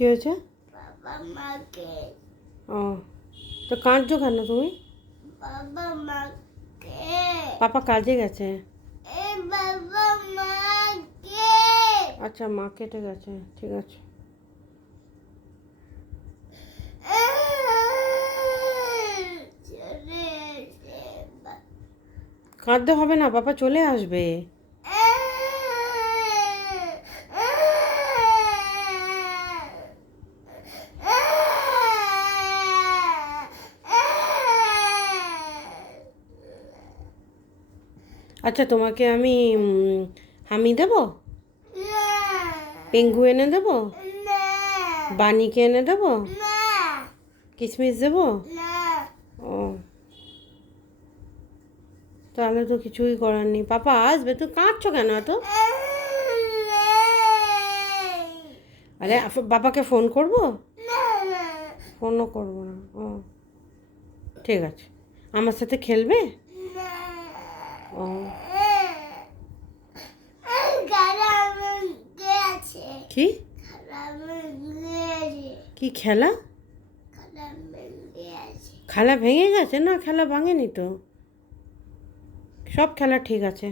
কী হয়েছে? বাবা মাকে ও, তো কাঁদছো কেন তুমি? বাবা মাকে পাপা কাজে গেছে। বাবা মাকে আচ্ছা, মা কেটে গেছে, ঠিক আছে। চলে এসে কাঁদতে হবে না, পাপা চলে আসবে। আচ্ছা, তোমাকে আমি হামি দেবো, পেঙ্গু এনে দেবো, বানিকে এনে দেবো, কিশমিশ দেবো? ও, তাহলে তো কিছুই করার নেই, পাপা আসবে। তুই কাঁদছো কেন এত? আরে বাবাকে ফোন করবো? ফোনও করবো না। ও, ঠিক আছে। আমার সাথে খেলবে? ও, কি কি খেলা? খেলা ভেঙে গেছে? না, খেলা ভাঙেনি তো, সব খেলা ঠিক আছে।